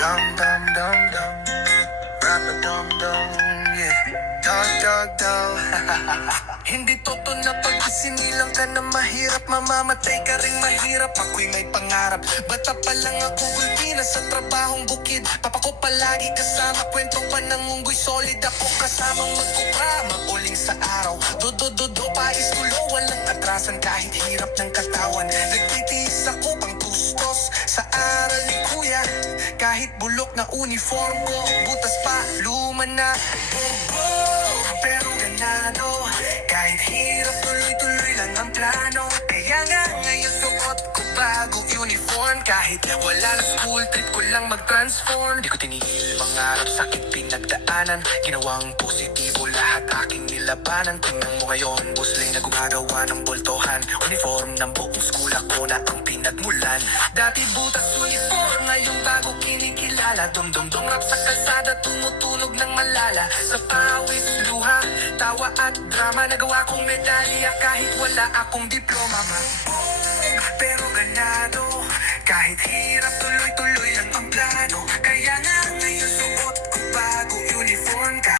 Dum dum dum dum, rap a dum dum, yeah. Dog dog dog. Hindi totoo na pag isinilang ka na mahirap, mamamatay ka ring mahirap. Ako'y may pangarap, bata pa lang ako gulpina sa trabahong bukid. Papa ko palagi kasama, kwento pa ng unggoy. Solid ako kasamang magkupra, mauling sa araw. Dodo pais tulo, walang atrasan kahit hirap ng katawan. Nagtitiis ako pang tustos sa aral ni kuya. Kahit bulok na uniform ko, butas pa, luma na. Pero ganado, kahit hirap tuloy-tuloy lang ang plano. Kaya nga ngayon suot ko bagong uniform. Kahit wala na school trip ko lang mag-transform. Di ko tinigil mangarap, sakit pinagdaanan. Ginawang positibo lahat aking nilabanan. Tingnan mo ngayon, busling na gumagawa ng boltohan. Uniform ng buong school, ako na ang pinagmulan. Dati butas uniform, ngayon bago kinikilala. Dum-dum-dum rap sa kalsada, tumutunog ng malala. Sa pawis, luha, tawa at drama. Nagawa kong medalya kahit wala akong diploma. Pero ganado, kahit hirap tuloy-tuloy lang ang plano. Kaya nga